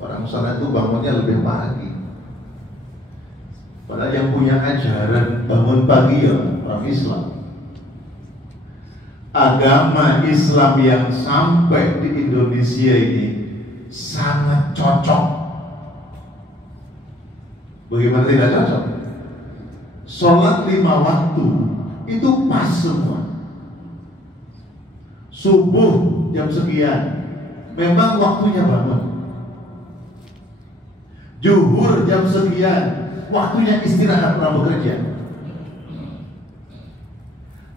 Orang sana itu bangunnya lebih pagi. Padahal yang punya ajaran bangun pagi ya orang Islam. Agama Islam yang sampai di Indonesia ini sangat cocok. Bagaimana tidak cocok? Sholat 5 waktu itu pas semua. Subuh jam sekian memang waktunya bangun. Zuhur jam sekian waktunya istirahat pernah bekerja.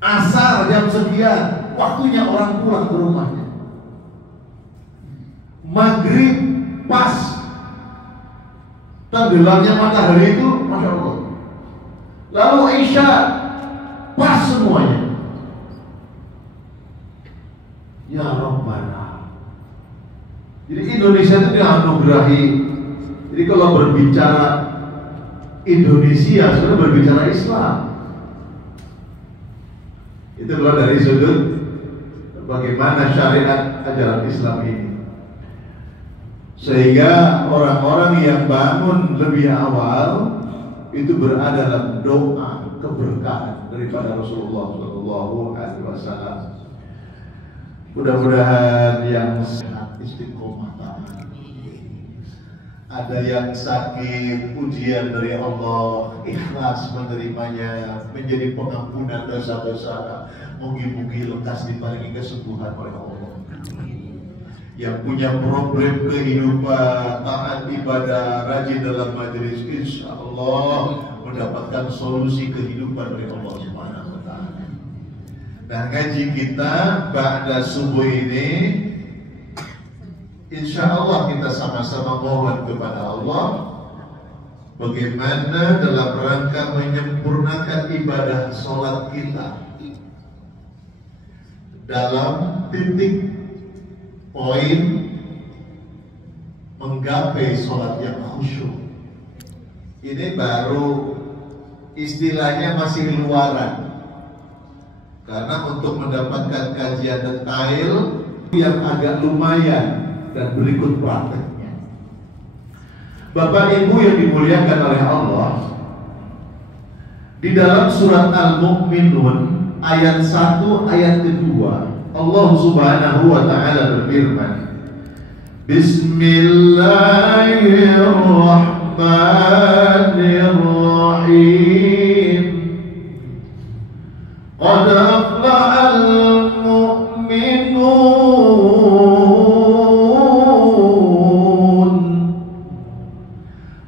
Asar jam sekian waktunya orang pulang ke rumahnya. Maghrib pas tenggelamnya matahari itu, Masya Allah. Lalu Isya pas semuanya. Ya Rabbana. Jadi Indonesia itu dianugerahi. Jadi kalau berbicara Indonesia sebenarnya berbicara Islam. Itu kalau dari sudut bagaimana syariat ajaran Islam ini. Sehingga orang-orang yang bangun lebih awal itu berada dalam doa keberkahan daripada Rasulullah SAW. Mudah-mudahan yang sehat istiqomah. Ada yang sakit, ujian dari Allah, ikhlas menerimanya, menjadi pengampunan dosa-dosa. Mugi-mugi lekas diparingi kesembuhan oleh Allah. Yang punya problem kehidupan, taat ibadah, rajin dalam majelis, insya Allah mendapatkan solusi kehidupan dari Allah Subhanahu wa Ta'ala. Dan ngaji kita ba'da subuh ini, insya Allah kita sama-sama mohon kepada Allah bagaimana dalam rangka menyempurnakan ibadah sholat kita dalam titik poin menggapai sholat yang khusyuk. Ini baru istilahnya masih luaran, karena untuk mendapatkan kajian detail yang agak lumayan dan berikut prakteknya. Bapak Ibu yang dimuliakan oleh Allah, di dalam surat Al-Mu'minun ayat 1 ayat kedua, Allah Subhanahu wa Ta'ala berfirman, Bismillahirrahmanirrahim. Qad aflahal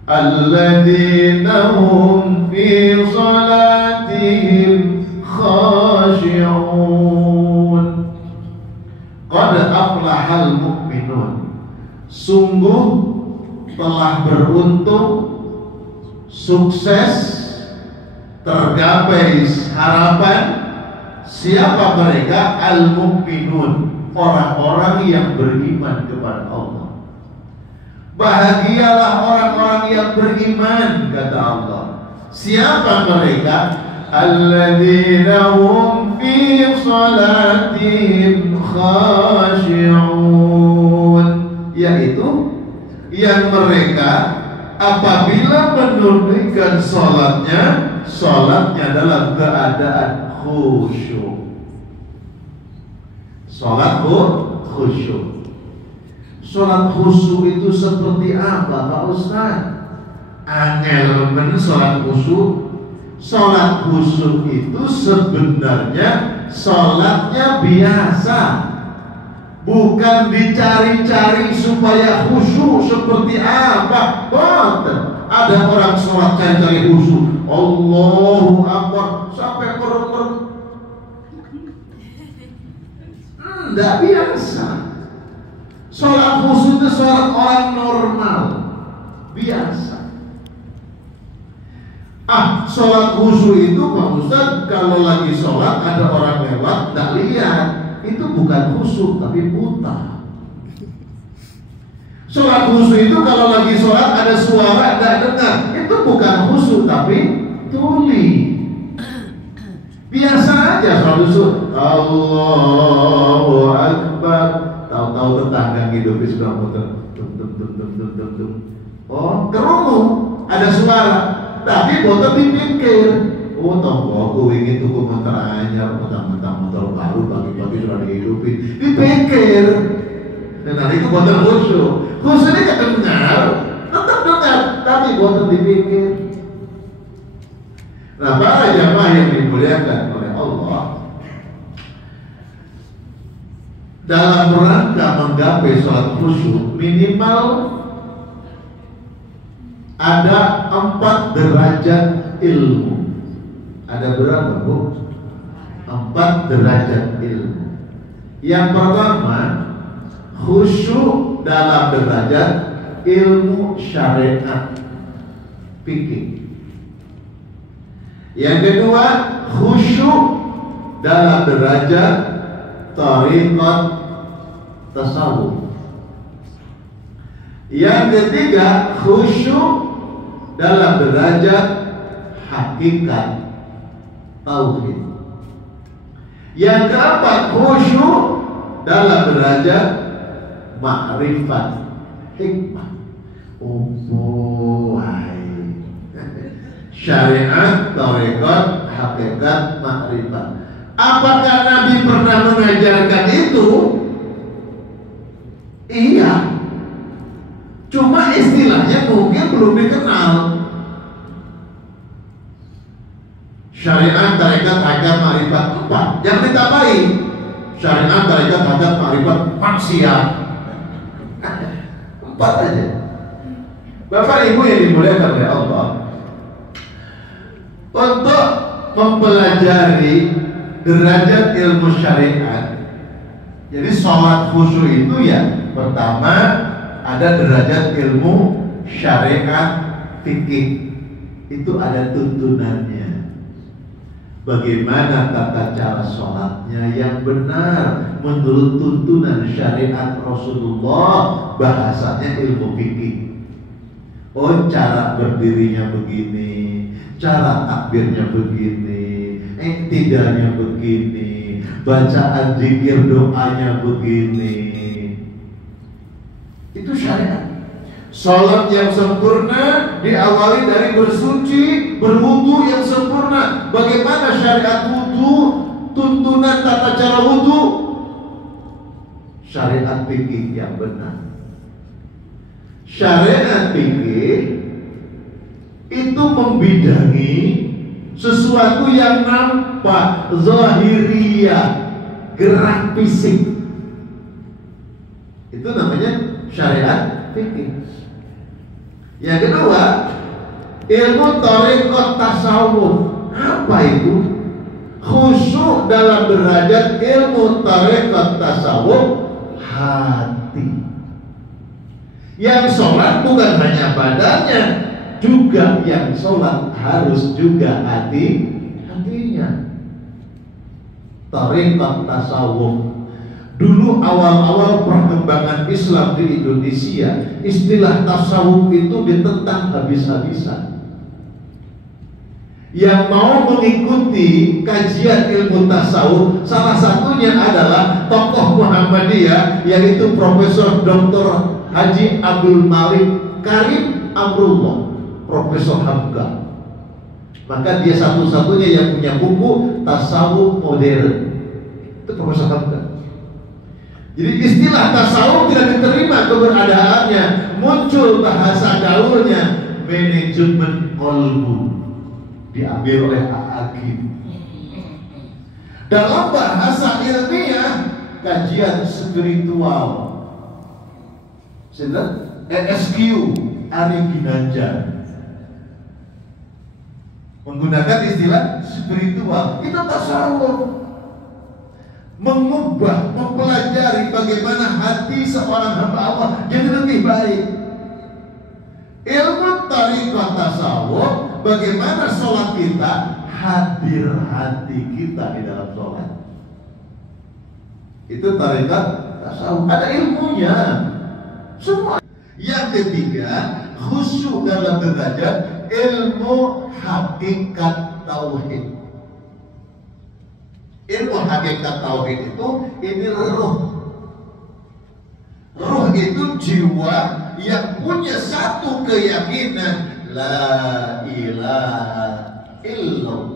alladzina hum fi salatihim khashi'un. Qad aflahal mu'minun. Sungguh telah beruntung, sukses, tergapai harapan siapa mereka? Al-mu'minun, orang-orang yang beriman kepada Allah. Bahagialah orang-orang yang beriman, kata Allah. Siapa mereka? Alladzina hum fi salatihim khashi'un, yaitu yang mereka apabila menunaikan sholatnya dalam keadaan khusyuk. Sholat khusyuk. Sholat khusyuk itu seperti apa, Pak Ustaz? Angel men sholat khusyuk. Sholat khusyuk itu sebenarnya sholatnya biasa, bukan dicari-cari supaya khusyuk seperti apa. Betul. Ada orang sholat cari-cari khusyuk, Allahu Akbar sampai merem-merem. Tidak biasa. Sholat khusyuk itu sholat orang normal, biasa. Sholat khusyuk itu Pak Ustaz, kalau lagi sholat ada orang lewat, tidak lihat, itu bukan khusyuk tapi buta. Sholat khusyuk itu kalau lagi sholat ada suara tidak dengar, itu bukan khusyuk tapi tuli. Biasa aja sholat khusyuk, Allahu Akbar. Tahu-tahu tetangga ngidupin sudah muter, Oh, kerungu ada suara, tapi boten dipikir. Oh, tonggoku ingin tuku motor anyar, mentang-mentang motor baru pagi-pagi sudah dihidupin. Dipikir. Dan itu boten khusyuk. Khusyuk ini kedengar, tetap dengar, tapi boten dipikir. Nah, para jamaah yang dimuliakan oleh Allah, dalam rangka menggapai sholat khusyuk minimal ada 4 derajat ilmu. Ada berapa, Bu? 4 derajat ilmu. Yang pertama, khusyuk dalam derajat ilmu syariat fikih. Yang kedua, khusyuk dalam derajat thariqat tasawuf. Yang ketiga, khusyuk dalam derajat hakikat tauhid. Yang keempat, khusyuk dalam derajat ma'rifat hikmah. Syariat, thariqat, hakikat, ma'rifat. Apakah Nabi pernah mengajarkan itu? Iya. Cuma istilahnya mungkin belum dikenal. Syariat, tarekat, hakikat, ma'rifat 4. Yang ditambahi syariat, tarekat, hakikat, ma'rifat maksiat 4 aja. Bapak Ibu yang dimuliakan oleh Allah, untuk mempelajari derajat ilmu syariat, jadi sholat khusyuk itu ya pertama ada derajat ilmu syariat fikih, itu ada tuntunannya. Bagaimana tata cara sholatnya yang benar menurut tuntunan syariat Rasulullah, bahasanya ilmu fikih. Oh, cara berdirinya begini, cara takbirnya begini, iktidalnya begini, bacaan zikir doanya begini. Itu syariat. Sholat yang sempurna diawali dari bersuci, berwudu yang sempurna. Bagaimana syariat wudu, tuntunan tata cara wudu? Syariat fikih yang benar. Syariat fikih itu membidangi sesuatu yang nampak, zahiriyah, gerak fisik. Itu namanya syariat fikih. Yang kedua, ilmu thariqat tasawuf. Apa itu? Khusyuk dalam derajat ilmu thariqat tasawuf hati. Yang sholat bukan hanya badannya, juga yang sholat harus juga hatinya. Thariqat tasawuf. Dulu awal-awal perkembangan Islam di Indonesia, istilah tasawuf itu ditentang habis-habisan. Yang mau mengikuti kajian ilmu tasawuf, salah satunya adalah tokoh Muhammadiyah, yaitu Profesor Dr. Haji Abdul Malik Karim Amrullah, Profesor Hamka. Maka dia satu-satunya yang punya buku tasawuf modern. Itu Profesor Hamka. Jadi istilah tasawuf tidak diterima keberadaannya, muncul bahasa gaulnya manajemen kolbu, diambil oleh Agim. Dalam bahasa ilmiah, kajian spiritual, ESQ, Ari Ginanjar menggunakan istilah spiritual. Itu tasawuf. Mengubah, mempelajari bagaimana hati seorang hamba Allah jadi lebih baik. Ilmu thariqat tasawuf, bagaimana sholat kita hadir hati kita di dalam sholat. Itu thariqat tasawuf, ada ilmunya semua. Yang ketiga, khusyuk dalam derajat ilmu hakikat tauhid. Ilmu hakikat tauhid itu ini ruh. Ruh itu jiwa yang punya satu keyakinan, la ilaha illallah.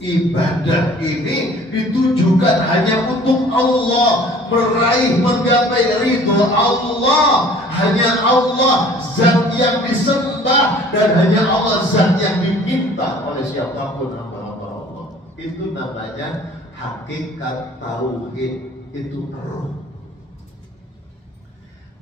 Ibadah ini ditujukan hanya untuk Allah, meraih menggapai ridho Allah. Hanya Allah zat yang disembah, dan hanya Allah zat yang diminta oleh siapapun hamba-hamba Allah. Itu namanya hakikat tauhid, itu roh.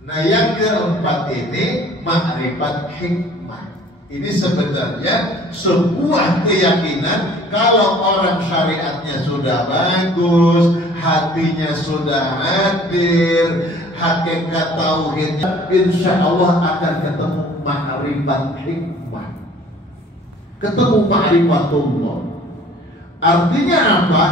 Nah, yang keempat ini ma'rifat hikmah. Ini sebenarnya sebuah keyakinan kalau orang syariatnya sudah bagus, hatinya sudah hadir, hakikat tauhidnya, insya Allah akan ketemu ma'rifat hikmah, ketemu ma'rifatullah. Artinya apa?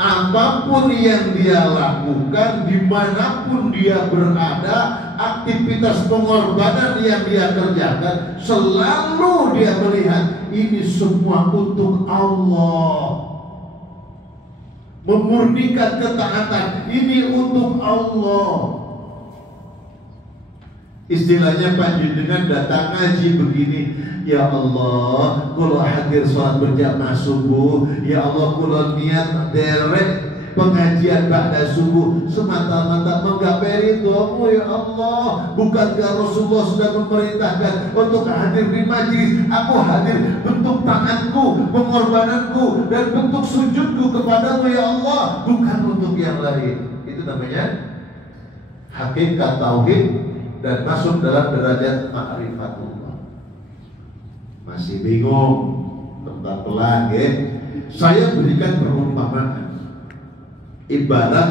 Apapun yang dia lakukan, dimanapun dia berada, aktivitas pengorbanan yang dia kerjakan, selalu dia melihat ini semua untuk Allah. Memurnikan ketaatan ini untuk Allah. Istilahnya panjenengan datang ngaji begini, ya Allah, kalau hadir sholat berjamaah subuh, ya Allah, kalau niat derek pengajian ba'da subuh semata-mata menggapai ridhomu, ya Allah. Bukankah Rasulullah sudah memerintahkan untuk hadir di majlis? Aku hadir bentuk tanganku, pengorbananku, dan bentuk sujudku kepadamu, ya Allah, bukan untuk yang lain. Itu namanya hakikat tauhid dan masuk dalam derajat ma'rifatullah. Masih bingung? Bentar lagi saya berikan perumpamaan. Ibarat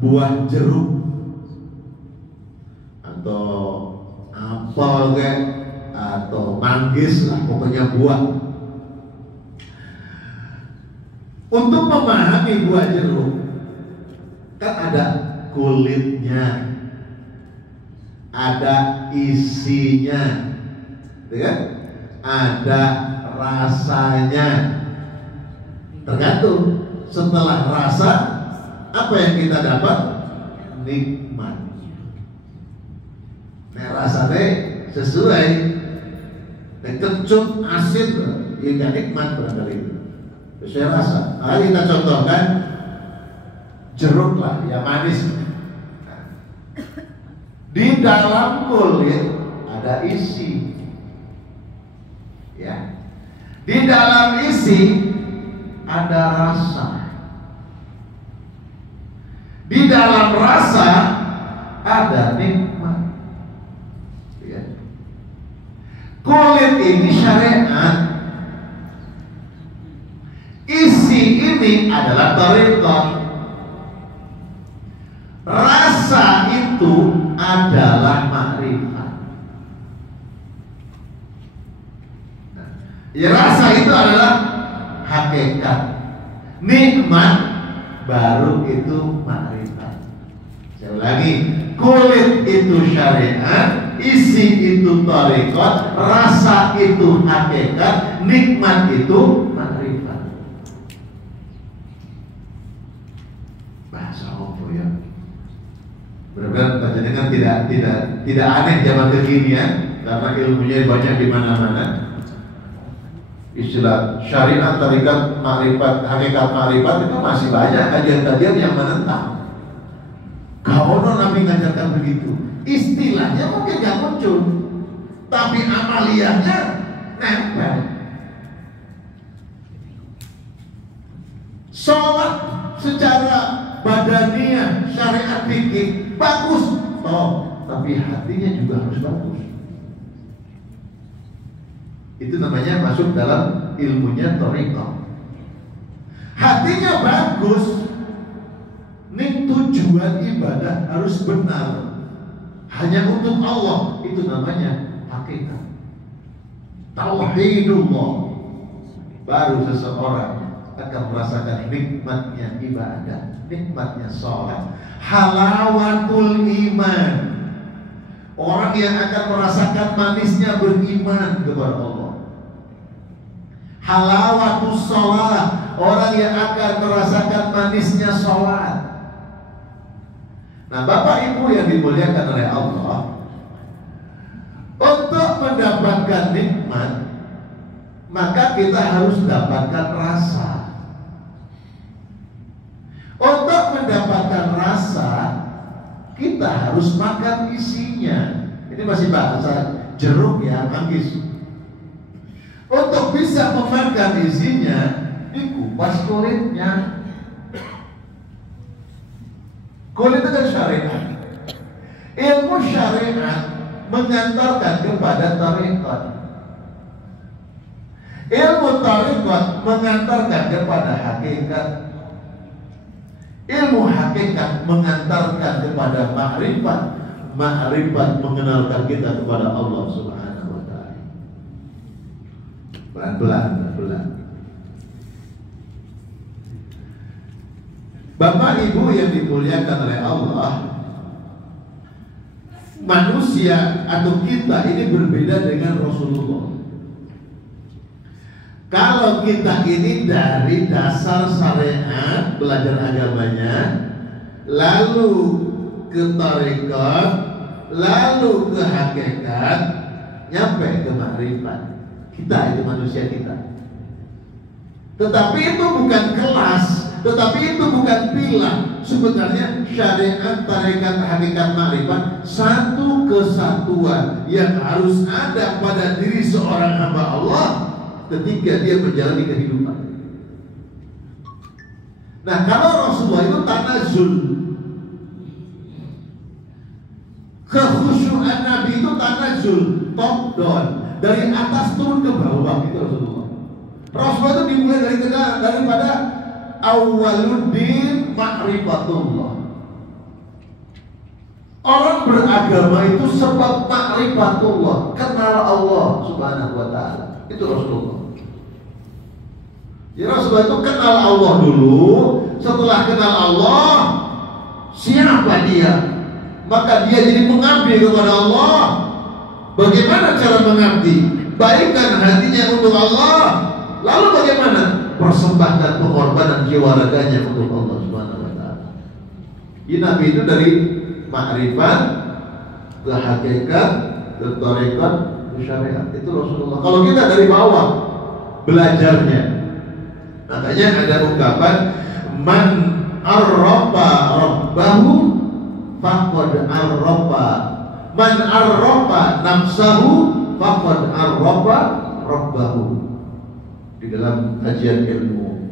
buah jeruk atau apel atau manggis lah, pokoknya buah. Untuk memahami buah jeruk kan ada kulitnya, ada isinya, ya? Ada rasanya. Tergantung setelah rasa apa yang kita dapat? Nikmat. Nah, rasanya sesuai. Nah, kecut, asin, ya nikmat barangkali itu. Sesuai rasa. Nah, kita contohkan jeruk lah, ya manis. Di dalam kulit ada isi, ya. Di dalam isi ada rasa. Di dalam rasa ada nikmat, ya. Kulit ini syariat, isi ini adalah thariqah. Rasa itu adalah makrifat. Nah, ya, rasa itu adalah hakikat. Nikmat baru itu makrifat. Sekali lagi, kulit itu syariat, isi itu thariqat, rasa itu hakikat, nikmat itu makrifat. Bahasa apa ya? Benar-benar panjenengan tidak aneh zaman kekinian, karena ilmunya banyak di mana-mana. Istilah syariat, tarikat, makrifat, hakikat makrifat itu masih banyak kajian-kajian yang menentang. Kalau Nabi ngajarkan begitu, istilahnya mungkin nggak muncul, tapi amaliyahnya nempel. Sholat secara badaniah, syariat fikih bagus, tapi hatinya juga harus bagus. Itu namanya masuk dalam ilmunya thariqah. Hatinya bagus, nih tujuan ibadah harus benar, hanya untuk Allah. Itu namanya hakikat tauhidullah. Baru seseorang akan merasakan nikmatnya ibadah, nikmatnya sholat, halawatul iman. Orang yang akan merasakan manisnya beriman kepada Allah. Halawatus sholat, orang yang akan merasakan manisnya sholat. Nah, Bapak Ibu yang dimuliakan oleh Allah, mendapatkan nikmat, maka kita harus dapatkan rasa. Untuk mendapatkan rasa, kita harus makan isinya. Ini masih bahasa jeruk ya, manggis. Untuk bisa memakan isinya, dikupas kulitnya. Kulit itu kan syariat. Ilmu syariat mengantarkan kepada tarekat. Ilmu tarekat mengantarkan kepada hakikat. Ilmu hakikat mengantarkan kepada ma'rifat. Ma'rifat mengenalkan kita kepada Allah Subhanahu wa ta'ala. Pelan-pelan. Bapak Ibu yang dimuliakan oleh Allah, manusia atau kita ini berbeda dengan Rasulullah. Kalau kita ini dari dasar syariat, belajar agamanya, lalu ke tarekat, lalu ke hakikat, nyampe ke makrifat. Kita itu manusia kita. Tetapi itu bukan kelas, tetapi itu bukan pilah. Sebenarnya syariat, tarekat, hakikat, makrifat satu kesatuan yang harus ada pada diri seorang hamba Allah ketika dia menjalani kehidupan. Nah, kalau Rasulullah itu tanazul, kekhusyuan Nabi itu tanazul, top down, dari atas turun ke bawah, itu Rasulullah. Rasulullah itu dimulai daripada awwaluddin ma'rifatullah. Orang beragama itu sebab ma'rifatullah, kenal Allah Subhanahu wa ta'ala. Itu Rasulullah. Ya, Rasulullah itu kenal Allah dulu. Setelah kenal Allah, siapa dia? Maka dia jadi mengabdi kepada Allah. Bagaimana cara mengabdi? Baikkan hatinya untuk Allah. Lalu bagaimana? Persembahkan pengorbanan jiwa raganya untuk Allah Subhanahu wa ta'ala. Ini Nabi itu dari makrifat ke hakikat, ke tarekat, ke syariat. Itu Rasulullah. Kalau kita dari bawah belajarnya, makanya ada ungkapan man arrafa rabbahu faqad arrafa, man arrafa nafsahu faqad arrafa rabbahu. Di dalam kajian ilmu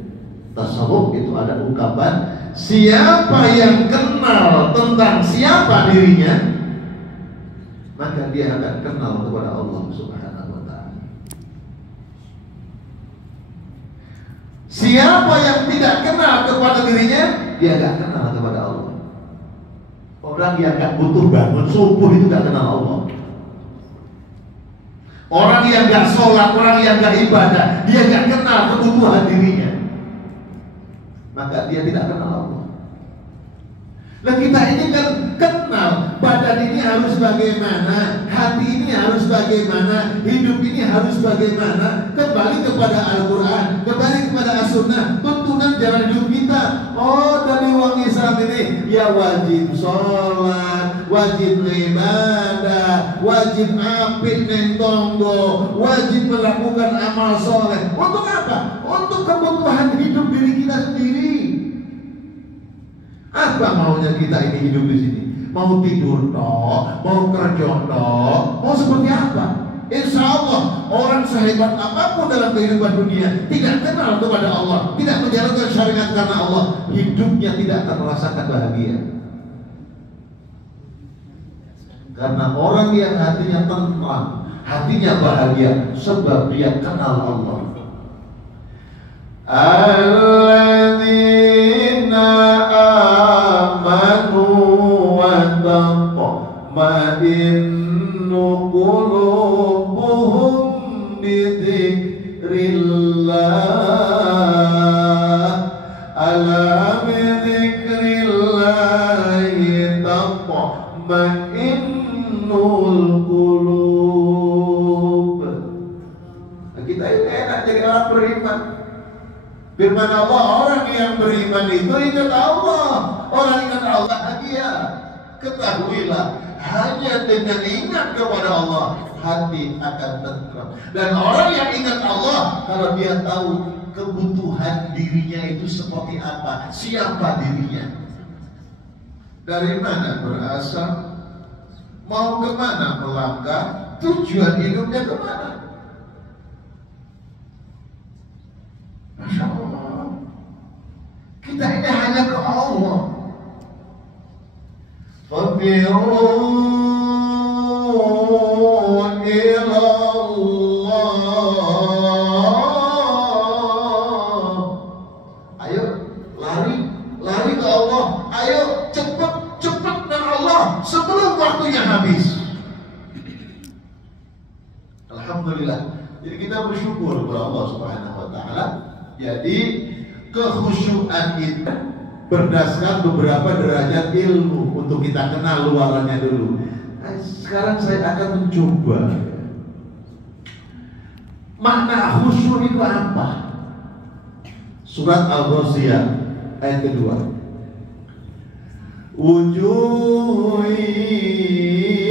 tasawuf itu ada ungkapan, siapa yang kenal tentang siapa dirinya, maka dia akan kenal kepada Allah Subhanahu wa ta'ala. Siapa yang tidak kenal kepada dirinya, dia gak kenal kepada Allah. Orang yang gak butuh bangun subuh itu gak kenal Allah. Orang yang gak sholat, orang yang gak ibadah, dia gak kenal kebutuhan dirinya, maka dia tidak kenal Allah. Nah, kita ini kan kenal badan ini harus bagaimana, hati ini harus bagaimana, hidup ini harus bagaimana. Kembali kepada Al-Quran, kembali kepada As-Sunnah, tuntunan jalan hidup kita. Oh, dari uang Islam ini ya wajib sholat, wajib ibadah, wajib apik neng tonggo, wajib melakukan amal soleh. Untuk apa? Untuk kebutuhan hidup diri kita sendiri. Apa maunya kita ini hidup di sini? Mau tidur toh, mau kerja toh, mau seperti apa? Insya Allah orang sehebat apapun dalam kehidupan dunia tidak kenal kepada Allah, tidak menjalankan syariat karena Allah, hidupnya tidak akan merasakan bahagia. Karena orang yang hatinya tenang, hatinya bahagia, sebab dia kenal Allah. Alladzina amanu wa taqma'innu qulubuhum bidzikrillah, ala bidzikrillahi taqma'innul qulub. Kita ini enak jadi orang beriman. Firman Allah, orang yang beriman itu ingat Allah. Orang ingat Allah bahagia. Ketahuilah, hanya dengan ingat kepada Allah hati akan tenteram. Dan orang yang ingat Allah, kalau dia tahu kebutuhan dirinya itu seperti apa, siapa dirinya, dari mana berasal, mau kemana melangkah, tujuan hidupnya kemana. Masya Allah, kita ini hanya ke Allah. Fafirru ila Allah. Ayo lari ke Allah. Ayo cepat ke Allah sebelum waktunya habis. Alhamdulillah. Jadi kita bersyukur kepada Allah Subhanahu wa taala. Jadi kekhusyuan itu berdasarkan beberapa derajat ilmu untuk kita kenal luarannya dulu. Sekarang saya akan mencoba makna khusyuk itu apa. Surat Al-Ghasyiyah ayat kedua. Wujuh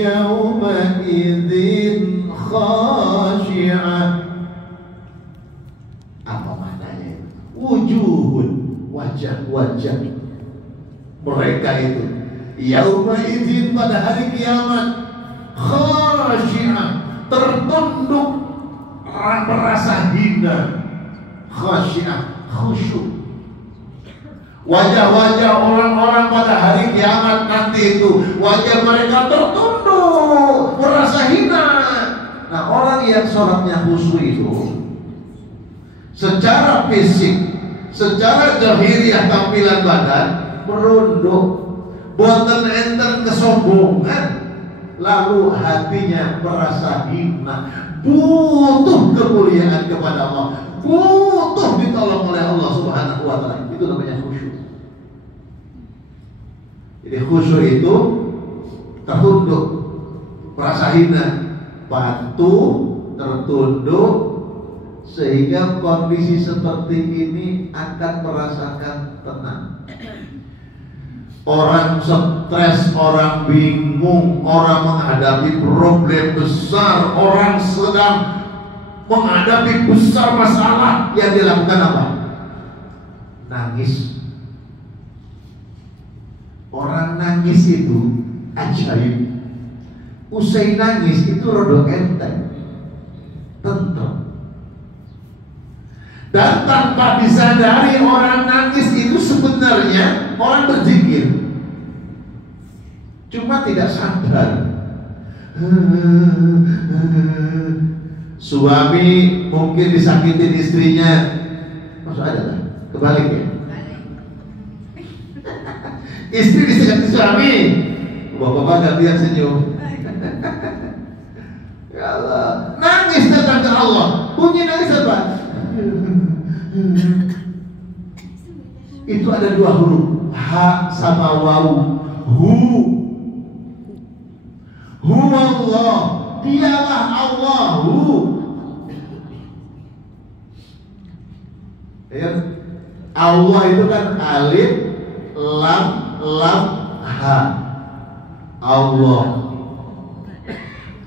yawma idzin khashi'ah. Apa maknanya? Wujuhun, wajah-wajah mereka itu yauma idzin, pada hari kiamat, khasyi'ah, tertunduk, merasa hina, khasyi'ah, khusyuk. Wajah-wajah orang-orang pada hari kiamat nanti itu, wajah mereka tertunduk, merasa hina. Nah, orang yang sholatnya khusyuk itu secara fisik, secara zahiriah tampilan badan merunduk, boten enten kesombongan, lalu hatinya merasa hina, butuh kemuliaan kepada Allah, butuh ditolong oleh Allah Subhanahu wa taala. Itu namanya khusyuk. Jadi khusyuk itu tertunduk, merasa hina, patuh, tertunduk, sehingga kondisi seperti ini akan merasakan tenang. Orang stres, orang bingung, orang menghadapi problem besar, orang sedang menghadapi besar masalah, yang dilakukan apa? Nangis. Orang nangis itu ajaib. Usai nangis itu rodok enteng, tentrem. Dan tanpa disadari orang nangis itu sebenarnya orang berzikir, cuma tidak sadar. Suami mungkin disakitin istrinya, maksud ada lah, kebalik ya. Istri disakiti suami, bapak-bapak gantian senyum. Ya Allah, nangis datang ke Allah, bunyi nangis apa? Itu ada dua huruf, ha sama waw. Allah, dialah Allahu. Ya, Allah itu kan alif, lam, ha. Allah.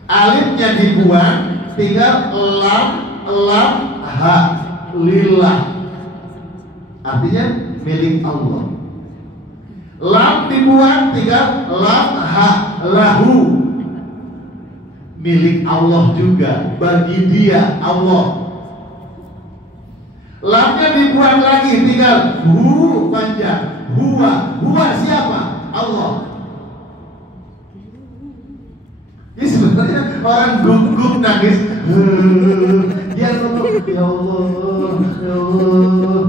Alifnya dibuang, tinggal lam, ha. Lillah, artinya milik Allah. Lam dibuang, tinggal lam, ha. Lahu, milik Allah juga, bagi dia Allah. Lamnya dibuang lagi, tinggal hu, panjang, huwa siapa? Allah. Ini sebenarnya orang gugup nangis, dia ngomong ya Allah, ya Allah.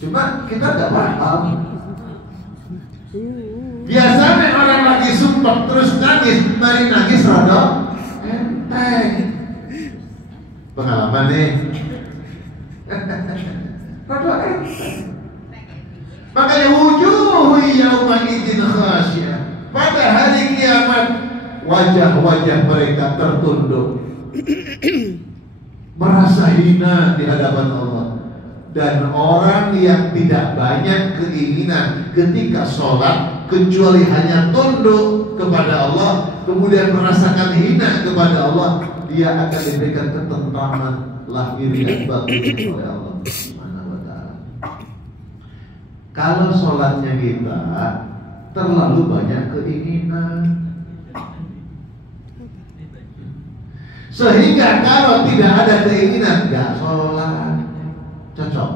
Cuma kita nggak paham. Biasanya orang lagi sumpah terus nangis, mari nangis rada enteng. Pengalaman nih. Rada enteng. Makanya wujuh yauma idzin khasyiyah. Pada hari kiamat wajah-wajah mereka tertunduk, merasa hina di hadapan Allah. Dan orang yang tidak banyak keinginan ketika sholat, kecuali hanya tunduk kepada Allah, kemudian merasakan hina kepada Allah, dia akan diberikan ketentraman lahir dan batin oleh Allah Subhanahu wa Ta'ala. Kalau sholatnya kita terlalu banyak keinginan, sehingga kalau tidak ada keinginan nggak sholat, cocok.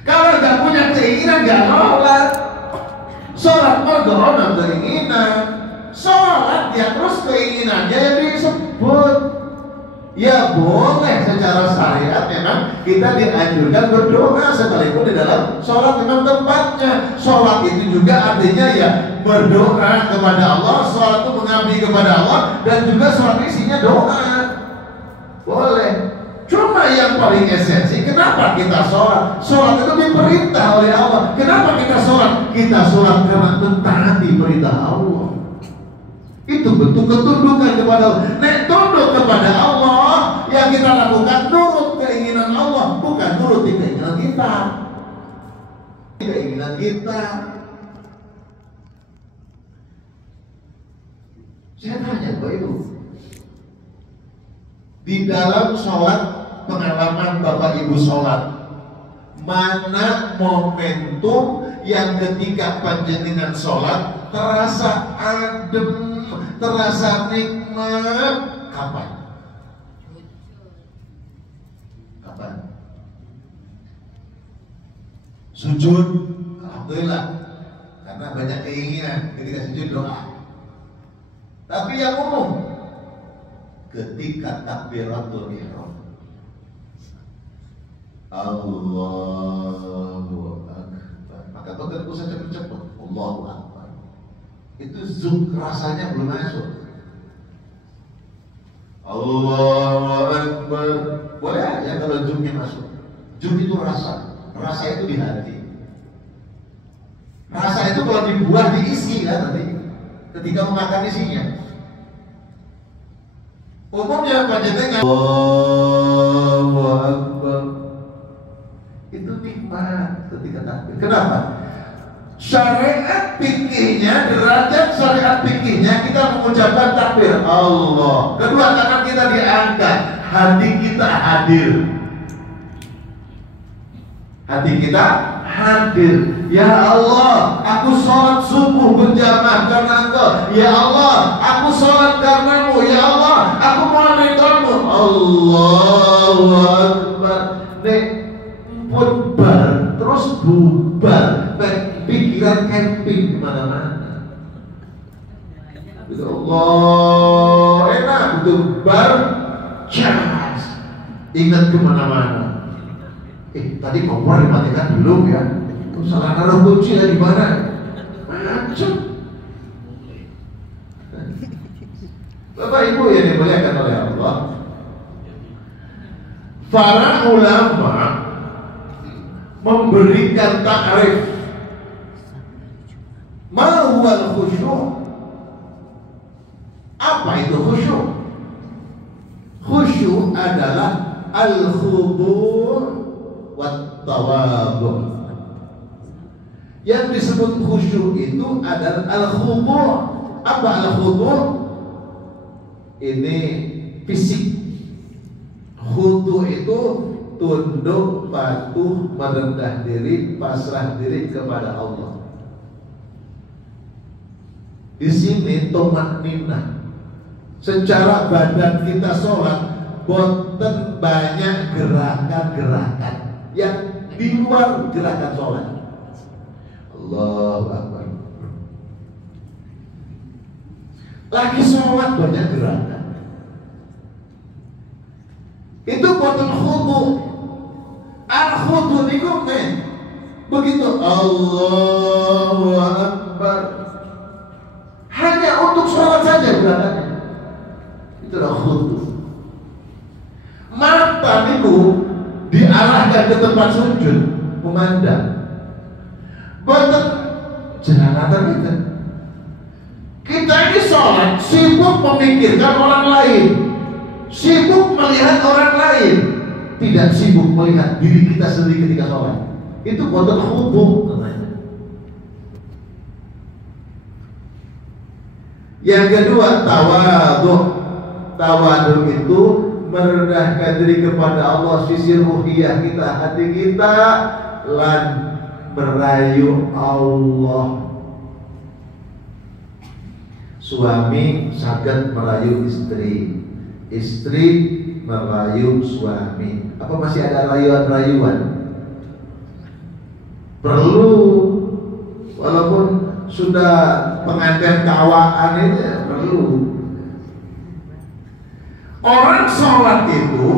Kalau nggak punya keinginan nggak sholat. Sholat mergo keinginan, sholat ya terus keinginannya yang disebut. Ya boleh secara syariat memang kita dianjurkan berdoa sekalipun di dalam sholat memang tempatnya. Sholat itu juga artinya ya berdoa kepada Allah, sholat itu mengabdi kepada Allah, dan juga sholat isinya doa. Boleh. Cuma yang paling esensi, kenapa kita sholat? Sholat itu diperintah oleh Allah. Kenapa kita sholat? Kita sholat karena mentaati perintah Allah. Itu bentuk ketundukan kepada Allah. Nek tunduk kepada Allah, yang kita lakukan nurut keinginan Allah, bukan nurut keinginan kita. Keinginan kita. Saya tanya Bapak Ibu, di dalam sholat, pengalaman Bapak Ibu sholat, mana momentum yang ketika panjenengan sholat terasa adem, terasa nikmat? Kapan? Kapan? Sujud, alhamdulillah, karena banyak keinginan ketika sujud doa. Tapi yang umum, ketika takbiratul ihram, Allahu Akbar, maka betul usah cepet-cepet, Allahu Akbar. Itu zuk rasanya belum masuk. Allahu Akbar, boleh aja kalau zuknya masuk. Zuk itu rasa itu di hati. Rasa itu kalau dibuat diisi kan nanti ketika memakan isinya. Umumnya panjenengan Allahu Akbar itu nikmat ketika takbir. Kenapa? Syariat fikihnya, derajat syariat fikihnya kita mengucapkan takbir Allah. Kedua, tangan kita diangkat, hati kita hadir. Hati kita hadir. Ya Allah, aku sholat subuh berjamaah karena Engkau. Ya Allah, aku sholat karenamu. Ya Allah, aku mau ridhomu. Allahu Akbar. Nek pun bar, terus bubar, pikiran camping kemana-mana. Allah, enak betul bar, cas, ingat kemana-mana. Tadi kompor dimatikan belum ya? Salah naruh kunci di mana? Macam. Bapak Ibu yang dimuliakan oleh Allah, para ulama memberikan takrif ma huwal khusyuk. Apa itu khusyuk? Khusyuk adalah al-khudu' wat tawadhu. Yang disebut khusyuk itu adalah al-khudu'. Apa al-khudu'? Ini fisik. Khudu' itu tunduk, patuh, merendah diri, pasrah diri kepada Allah. Di sini tumakninah. Secara badan kita sholat, boten banyak gerakan-gerakan yang di luar gerakan sholat. Allahu Akbar. Lagi sholat banyak gerakan. Itu boten khudu. Al-khudu niku begitu Allahu Akbar, hanya untuk sholat saja gerakannya. Itulah khudu. Mata niku diarahkan ke tempat sujud, memandang. Boten jangan kita. Kita ini sholat sibuk memikirkan orang lain, sibuk melihat orang lain, tidak sibuk melihat diri kita sendiri ketika sholat. Itu boten khudu. Yang kedua, tawadhu. Tawadhu itu merendahkan diri kepada Allah, sisi ruhiyah kita, hati kita, lan merayu Allah. Suami saged merayu istri, istri merayu suami. Apa masih ada rayuan-rayuan? Perlu, walaupun sudah pengantin kawaan ini perlu. Orang sholat itu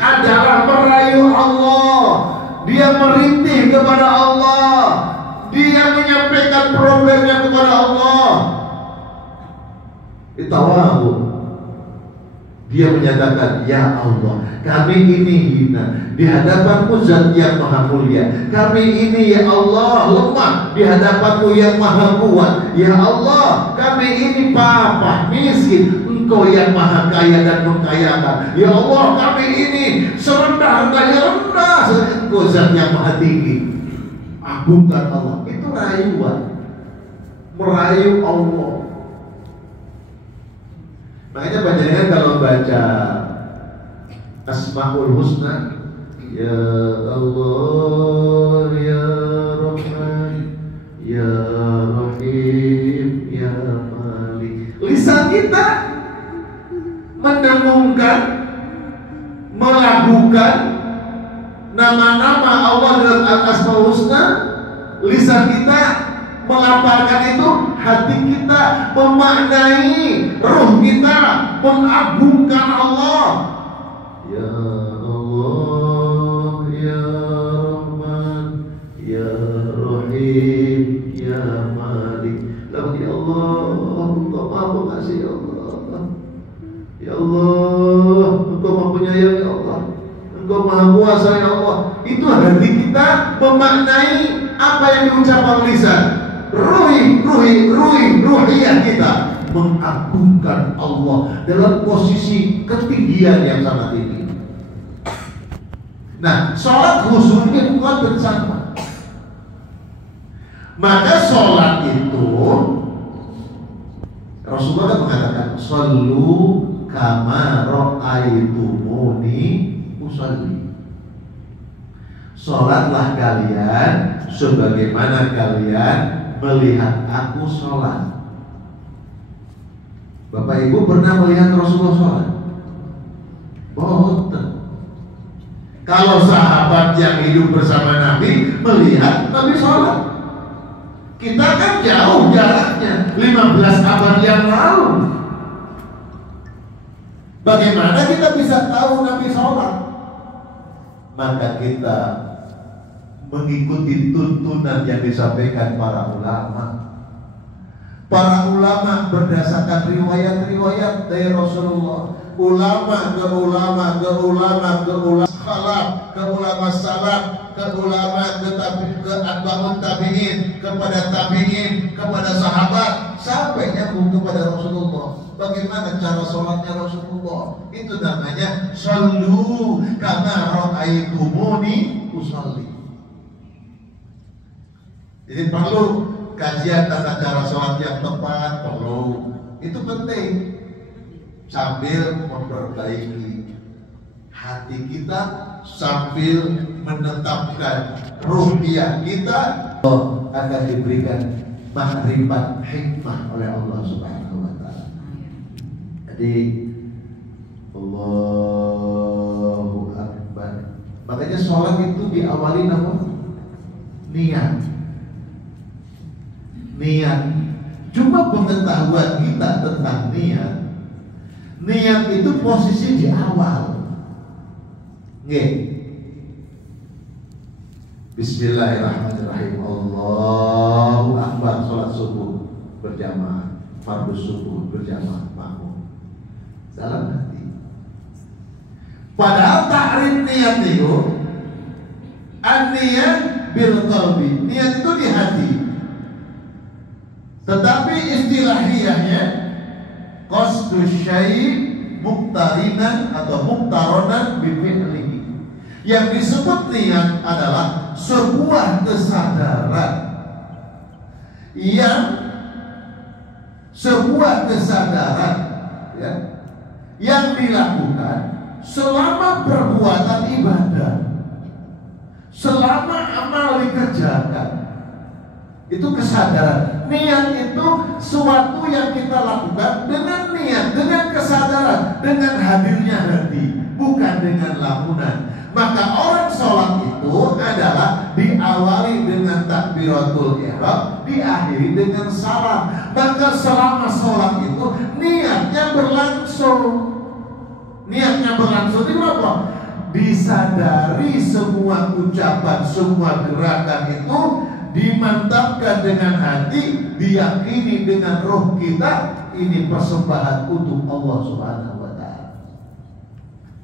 adalah merayu Allah. Dia merintih kepada Allah. Dia menyampaikan problemnya kepada Allah. Tawadhu. Dia menyatakan, ya Allah, kami ini hina di hadapan-Mu Zat yang Maha Mulia. Kami ini ya Allah lemah di hadapan-Mu yang Maha Kuat. Ya Allah, kami ini papa miskin. Engkau yang Maha Kaya dan mengkayakan. Ya Allah, kami ini serendah-rendahnya rendah. Engkau Zat yang Maha Tinggi. Agungkan Allah. Itu rayuan. Merayu Allah. Makanya panjenengan kalau baca Asmaul Husna, ya Allah, ya Rahman, ya Rahim, ya Malik. Lisan kita mendengungkan, melakukan nama-nama Allah dalam Asmaul Husna. Lisan kita melapangkan itu, hati kita memaknai, ruh kita mengagungkan Allah. Ya Allah, ya Rahman, ya Rahim, ya Malik. Lalu ya Allah, Engkau Maha Pengasih ya Allah. Ya Allah, Engkau Maha Penyayang ya Allah. Engkau Maha Kuasa ya Allah. Itu hati kita memaknai apa yang diucapkan lisan. Ruhiyah kita mengagungkan Allah dalam posisi ketinggian yang sangat tinggi. Nah, sholat khusyuknya bukan bersama. Maka sholat itu Rasulullah mengatakan, "Shallu kama ra'aitumuni usalli." Sholatlah kalian sebagaimana kalian melihat aku sholat. Bapak Ibu pernah melihat Rasulullah sholat? Boten. Kalau sahabat yang hidup bersama Nabi melihat Nabi sholat, kita kan jauh jaraknya, 15 abad yang lalu. Bagaimana kita bisa tahu Nabi sholat? Maka kita mengikuti tuntunan yang disampaikan para ulama. Para ulama berdasarkan riwayat-riwayat dari Rasulullah. Ulama ke ulama, ke ulama, ke ulama khalaf, ke ulama salaf, ke ulama ke atba'ut tabi'in, kepada tabi'in, kepada sahabat, sampai nyambung kepada Rasulullah. Bagaimana cara sholatnya Rasulullah? Itu namanya shallu kama ra'aitumuni usalli. Jadi perlu kajian tata cara sholat yang tepat, perlu. Itu penting. Sambil memperbaiki hati kita, sambil menetapkan ruhiyah kita, akan diberikan makrifat hikmah oleh Allah Subhanahu wa Ta'ala. Jadi Allahu Akbar. Makanya sholat itu diawali nama niat. Niat. Cuma pengetahuan kita tentang niat. Niat itu posisi di awal. Nggih. Bismillahirrahmanirrahim. Allahu Akbar. Sholat subuh berjamaah, fardu subuh berjamaah, makmum. Dalam hati. Padahal ta'rif niat itu an-niyat bil qalbi. Niat itu di hati. Tetapi istilahiyahnya qasdu syai' muqtarinan atau muqtaronan bi fi'lihi. Yang disebut niat adalah sebuah kesadaran yang sebuah kesadaran ya, yang dilakukan selama perbuatan ibadah, selama amal dikerjakan. Itu kesadaran. Niat itu suatu yang kita lakukan dengan niat, dengan kesadaran, dengan hadirnya hati, bukan dengan lamunan. Maka orang sholat itu adalah diawali dengan takbiratul ihram, diakhiri dengan salam. Maka selama sholat itu niatnya berlangsung. Niatnya berlangsung itu apa? Disadari semua ucapan, semua gerakan itu dimantapkan dengan hati, diyakini dengan roh kita, ini persembahan untuk Allah Subhanahu wa Ta'ala.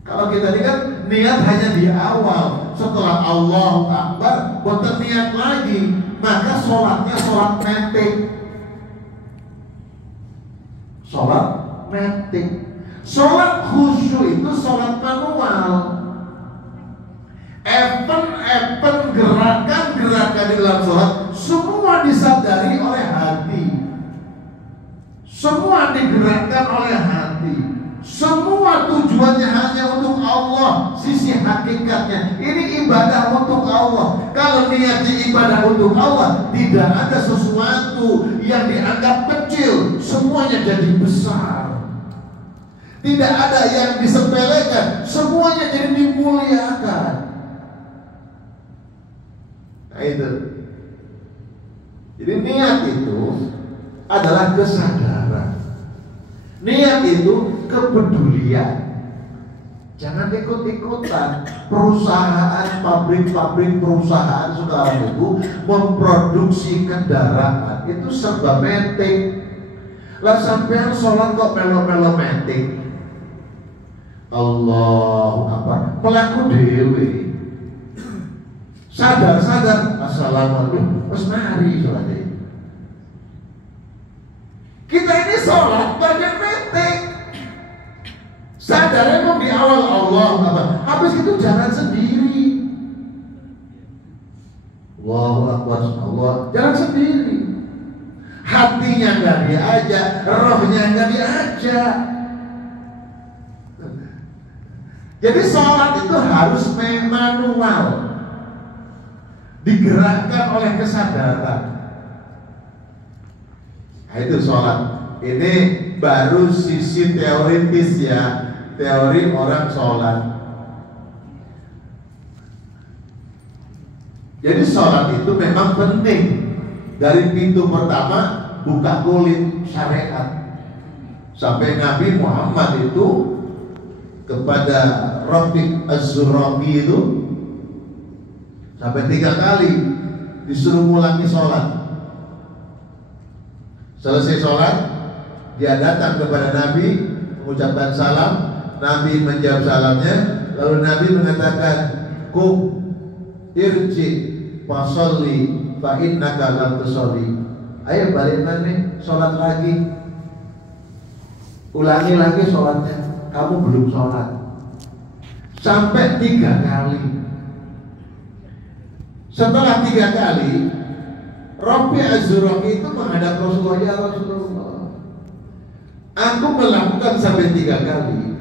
Kalau kita ini kan niat hanya di awal, setelah Allahu Akbar bukan niat lagi, maka sholatnya sholat metik. Sholat metik. Sholat khusyuk itu sholat manual. Event gerakan-gerakan di dalam sholat semua disadari oleh hati, semua digerakkan oleh hati, semua tujuannya hanya untuk Allah. Sisi hakikatnya ini ibadah untuk Allah. Kalau niatnya ibadah untuk Allah, tidak ada sesuatu yang dianggap kecil, semuanya jadi besar. Tidak ada yang disepelekan, semuanya jadi dimuliakan. Nah itu. Jadi niat itu adalah kesadaran. Niat itu kepedulian. Jangan ikut-ikutan. Perusahaan, pabrik-pabrik perusahaan sekarang itu memproduksi kendaraan itu serba metik. Lah sampean sholat kok melo-melo metik. Allahu Akbar. Pelaku dewe. Sadar-sadar, assalamualaikum, terus mari sholat. Kita ini sholat banyak metik. Sadarnya mau di awal Allah, habis itu jalan sendiri. Allahu Akbar, Allah, jalan sendiri. Hatinya nggak diajak, rohnya nggak diajak. Jadi sholat itu harus manual, digerakkan oleh kesadaran. Nah, itu sholat. Ini baru sisi teoritis ya, teori orang sholat. Jadi sholat itu memang penting. Dari pintu pertama buka kulit syariat, sampai Nabi Muhammad itu kepada Rafiq Az-Zuraqi itu sampai 3 kali disuruh ngulangi sholat. Selesai sholat, dia datang kepada Nabi, mengucapkan salam. Nabi menjawab salamnya, lalu Nabi mengatakan, "Kum irji fasolli fa innaka lam tusolli." Ayo balik lagi, sholat lagi. Ulangi lagi sholatnya, kamu belum sholat. Sampai 3 kali. Setelah 3 kali, Rafi Az-Zuraqi itu menghadap Rasulullah, ya Rasulullah, aku melakukan sampai 3 kali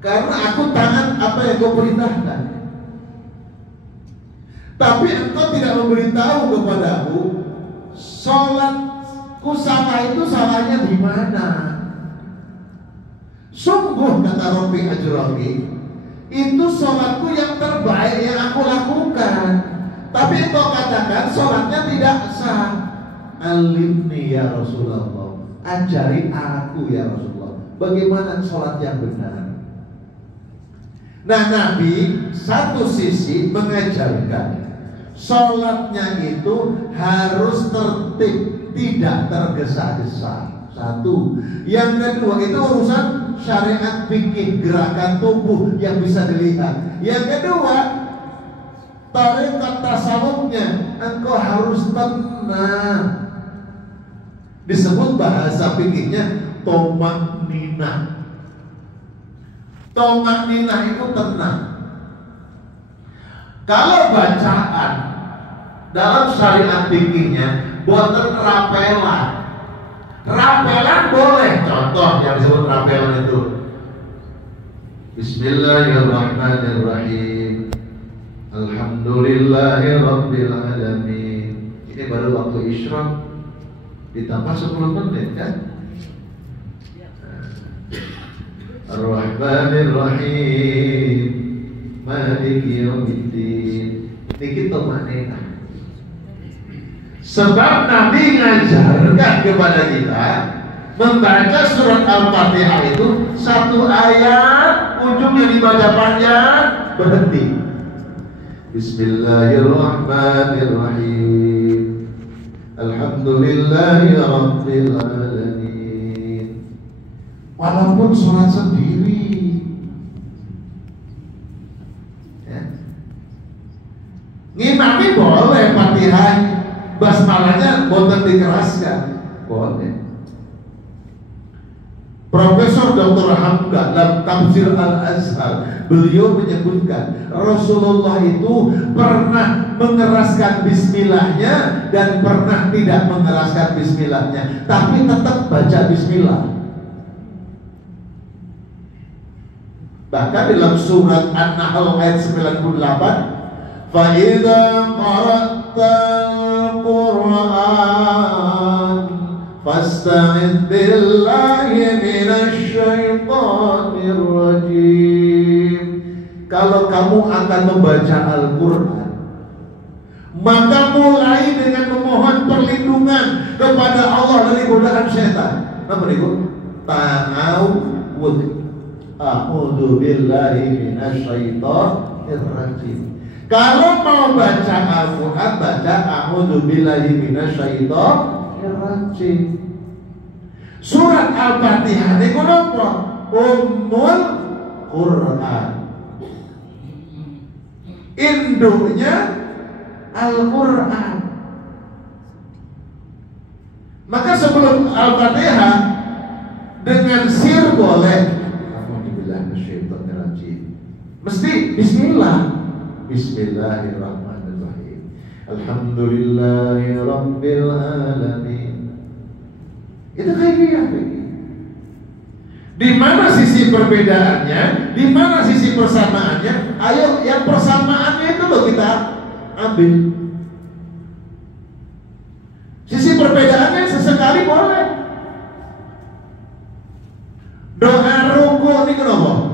karena aku taat apa yang kau perintahkan. Tapi engkau tidak memberitahu kepadaku sholatku salah itu salahnya di mana. Sungguh, kata Rafi Az-Zuraqi, itu sholatku yang terbaik yang aku lakukan. Tapi engkau katakan sholatnya tidak sah. Alimni ya Rasulullah, ajari aku ya Rasulullah, bagaimana sholat yang benar. Nah, Nabi satu sisi mengajarkan sholatnya itu harus tertib, tidak tergesa-gesa. Satu. Yang kedua itu urusan syariat fikih, gerakan tubuh yang bisa dilihat. Yang kedua, tarekat tasawufnya, engkau harus tenang. Disebut bahasa fikihnya tomak ninah. Tomak ninah itu tenang. Kalau bacaan dalam syariat fikihnya boten rapelan, Rapelan boleh. Contoh yang disebut rapelan itu Bismillahirrahmanirrahim. Alhamdulillahirabbil alamin. Ini baru waktu isyraq ditambah 10 menit kan? Ar-Rahmanir-Rahim. Maliki yaumiddin. Ini kita maknanya. Sebab Nabi ngajarkan kepada kita membaca surat Al-Fatihah itu satu ayat, ujungnya dibaca panjang, berhenti. Bismillahirrahmanirrahim. Alhamdulillahirabbil alamin. Walaupun surat sendiri, ya. Ngimami boleh Fatihah, basmalahnya boten dikeraskan, boleh. Profesor Dr. Hamka dalam Tafsir Al-Azhar, beliau menyebutkan Rasulullah itu pernah mengeraskan bismillahnya dan pernah tidak mengeraskan bismillahnya, tapi tetap baca bismillah. Bahkan dalam surat An-Nahl ayat 98, fa idza qara'tal Qur'an fasta'idz billahi minasyaitonir rajim. Kalau kamu akan membaca Al-Qur'an, maka mulai dengan memohon perlindungan kepada Allah dari godaan setan. Apa itu? Ta'awudz. A'udzu billahi minasyaitonir rajim. Kalau mau baca Al-Qur'an, baca a'udzu billahi minasyaitonir rajim. Surat Al-Fatihah niku napa? Ummul Qur'an. Induknya Al-Qur'an. Maka sebelum Al-Fatihah dengan sir boleh. Mesti bismillah. Bismillahirrahmanirrahim. Alhamdulillahirabbil alamin. Itu kayak di mana sisi perbedaannya, di mana sisi persamaannya? Ayo yang persamaannya itu loh kita ambil. Sisi perbedaannya sesekali boleh. Doa ruku ini kenapa?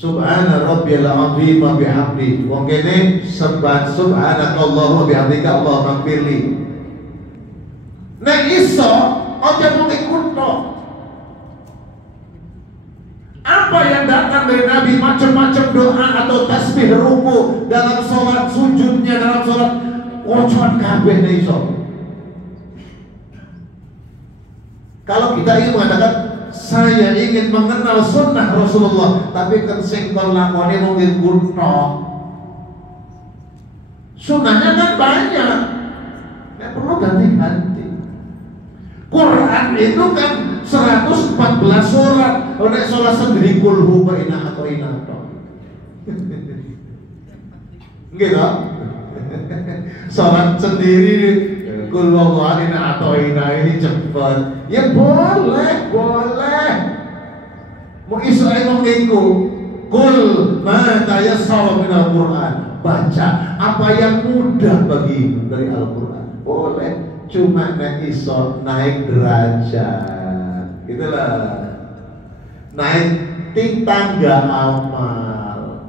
Subhana rabbiyal azim wa bihamdi. Wong kene sebat subhanakallah wa bihamdika Allahumma ighfirli. Nek iso aja mung ikutno. Apa yang datang dari Nabi macam-macam doa atau tasbih ruku dalam sholat, sujudnya dalam sholat, ojoan kabeh nek iso. Kalau kita ingin mengatakan saya ingin mengenal sunnah Rasulullah, tapi kan sing kon lakoni mungkin kuno. Sunnahnya kan banyak, nggak perlu ganti-ganti. Quran itu kan 114 surat. Nek sholat sendiri kulhu baina atau inato. Gitu. Sholat sendiri kulhu baina atau ini cepat. Ya boleh, boleh. Mau isu ayo ngiku. Kul ma tayassara minal Qur'an. Baca apa yang mudah bagimu dari Al-Qur'an. Boleh. Cuma nek iso naik derajat. Itulah. Naik tangga amal.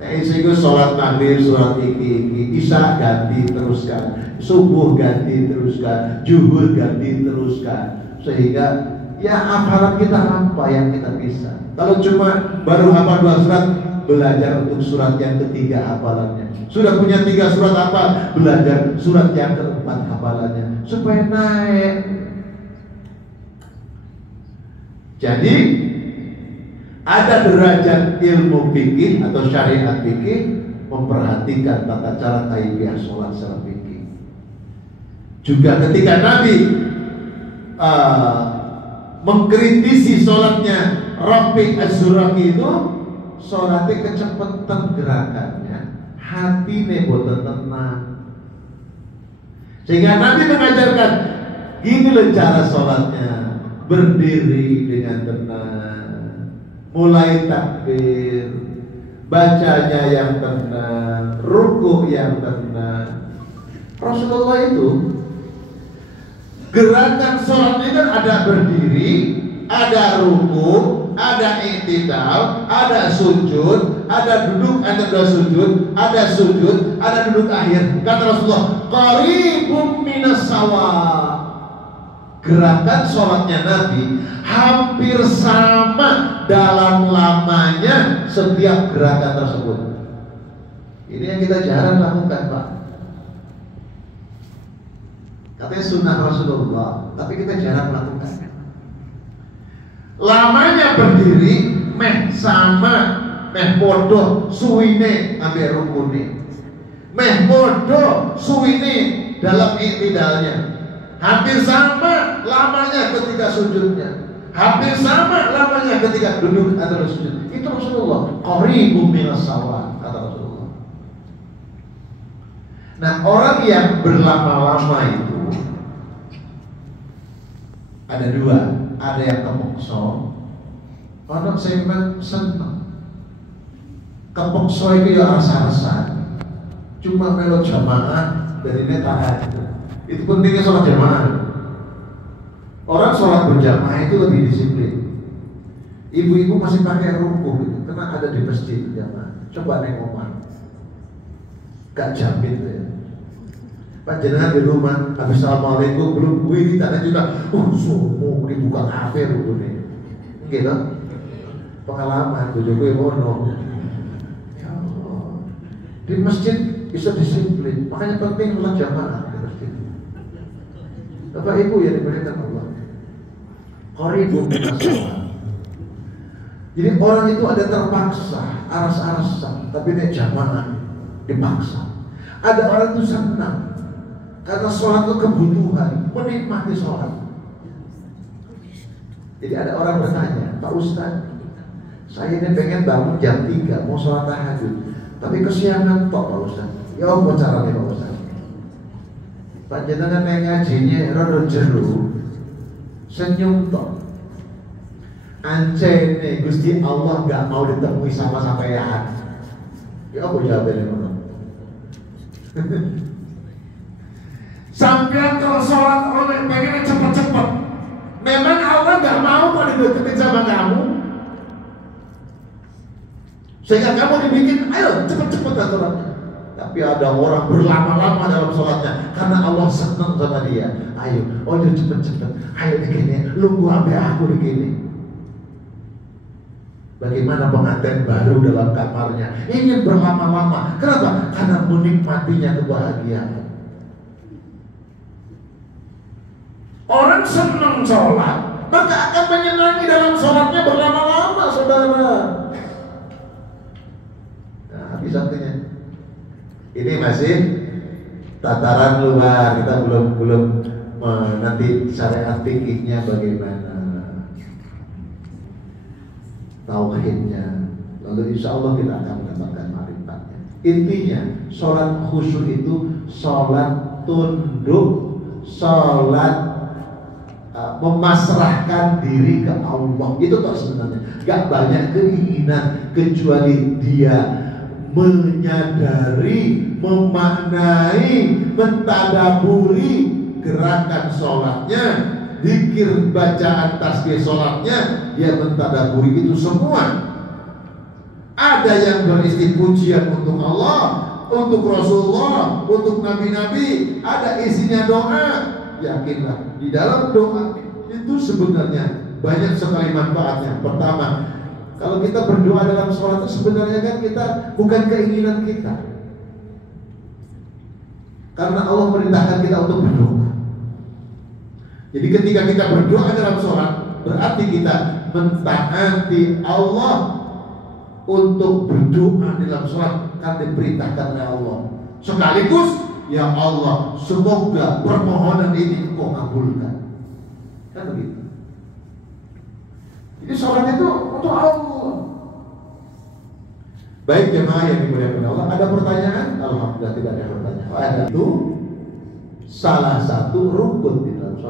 Nek iso sholat maghrib surat iki, isya ganti teruskan, subuh ganti teruskan, zuhur ganti teruskan, sehingga ya hafalan kita apa yang kita bisa. Kalau cuma baru hafal 2 surat, belajar untuk surat yang ketiga hafalannya. Sudah punya 3 surat hafal, belajar surat yang keempat hafalannya supaya naik. Jadi ada derajat ilmu fikih atau syariat fikih, memperhatikan tata cara taibiyah sholat secara fikih. Juga ketika Nabi mengkritisi sholatnya Rafi Az-Zuraki itu, sholatnya kecepatan gerakannya, hati boten tenang. Sehingga Nabi mengajarkan, gini loh cara sholatnya. Berdiri dengan tenang, mulai takbir, bacanya yang tenang, ruku yang tenang. Rasulullah itu gerakan sholatnya kan ada berdiri, ada ruku, ada i'tidal, ada sujud, ada duduk, ada sujud, ada sujud, ada duduk akhir. Kata Rasulullah, qaribum minas sawa. Gerakan sholatnya Nabi hampir sama dalam lamanya setiap gerakan tersebut. Ini yang kita jarang lakukan, Pak. Katanya sunnah Rasulullah, tapi kita jarang lakukan. Lamanya berdiri meh sama, meh bodoh suwine ambil rukune, meh bodoh suwine dalam i'tidalnya. Hampir sama lamanya ketika sujudnya, hampir sama lamanya ketika duduk atau sujud. Itu Rasulullah. Qaribum minas sawa, kata Rasulullah. Nah, orang yang berlama-lama itu ada dua. Ada yang kepeksa, orang saya memang senang. Kepeksa itu ya rasa-rasa. Cuma melo jamaah dari netaan. Itu pentingnya sholat jamaah. Orang sholat berjamaah itu lebih disiplin. Ibu-ibu masih pakai ruku gitu, karena ada di masjid jamaah. Coba nengok gak jamin ya. Panjenengan di rumah habis assalamualaikum belum wih tanda juga. Sumu dibuka kafe rukune. Gitu. Pengalaman bojoku ngono. Ya Allah. Di masjid bisa disiplin. Makanya penting sholat jamaah. Bapak Ibu yang dimuliakan Allah, qaribun minas sawa. Jadi orang itu ada terpaksa, aras-arasan, tapi dia jamaah dipaksa. Ada orang itu senang karena sholat itu kebutuhan, menikmati sholat. Jadi ada orang bertanya, Pak Ustadz, saya ini pengen bangun jam 3 mau sholat tahajud, tapi kesiangan Pak Ustadz. Ya apa caranya Pak Ustadz? Panjenengan yang ngajinya rada jero senyum toh. Ancene Gusti Allah nggak mau ditemui sama sampean. Ya apa jawabnya ngono? Sampean kalau sholat oleh pengen cepet-cepet. Memang Allah nggak mau kok dideketin sama kamu. Sehingga kamu dibikin, ayo cepet-cepet sholatnya. Tapi ada orang berlama-lama dalam sholatnya karena Allah senang sama dia. Ayo, oh cepet-cepet, ayo begini, lu ambil aku begini. Bagaimana pengantin baru dalam kamarnya ingin berlama-lama? Kenapa? Karena menikmatinya kebahagiaan. Orang senang sholat, maka akan menyenangi dalam sholatnya berlama-lama, saudara. Nah, habis satunya. Ini masih tataran luar, kita belum nanti syariat fikihnya bagaimana, tauhidnya. Lalu insya Allah kita akan mendapatkan marifatnya. Intinya, sholat khusyuk itu sholat tunduk, sholat memasrahkan diri ke Allah. Itu tak sebenarnya. Gak banyak keinginan kecuali dia menyadari, memaknai, mentadaburi gerakan sholatnya, zikir bacaan tasbih sholatnya, dia mentadaburi itu semua. Ada yang berisi pujian untuk Allah, untuk Rasulullah, untuk nabi-nabi, ada isinya doa. Yakinlah di dalam doa itu sebenarnya banyak sekali manfaatnya. Pertama, kalau kita berdoa dalam sholat itu sebenarnya kan kita bukan keinginan kita, karena Allah merintahkan kita untuk berdoa. Jadi ketika kita berdoa dalam sholat, berarti kita mentaati Allah untuk berdoa dalam sholat, kan diperintahkan oleh Allah. Sekaligus, ya Allah, semoga permohonan ini Engkau kabulkan. Kan begitu. Jadi sholat itu untuk Allah. Baik jemaah yang dimuliakan Allah, ada pertanyaan? Alhamdulillah tidak ada pertanyaan. Ada itu salah satu rukun